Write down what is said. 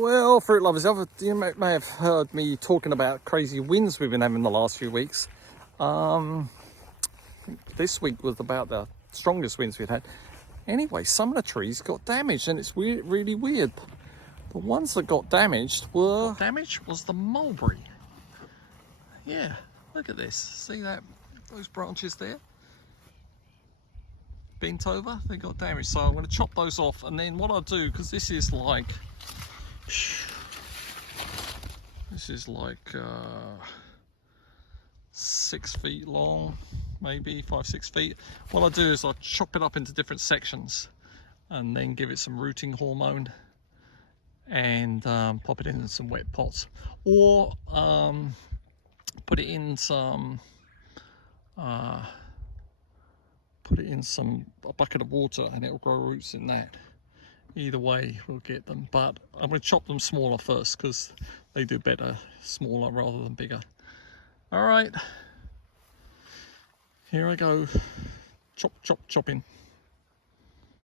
Well, fruit lovers, you may have heard me talking about crazy winds we've been having the last few weeks. This week was about the strongest winds we've had. Anyway, some of the trees got damaged, and it's really weird. The ones that got damaged was the mulberry. Yeah, look at this. See that? Those branches there? Bent over, they got damaged. So I'm going to chop those off, and then what I'll do, because this is like 6 feet long, maybe 5-6 feet. What I'll do is I'll chop it up into different sections and then give it some rooting hormone and pop it in some wet pots, or put it in a bucket of water and it'll grow roots in that. Either way we'll get them, but I'm going to chop them smaller first because they do better smaller rather than bigger. All right, here I go. Chopping.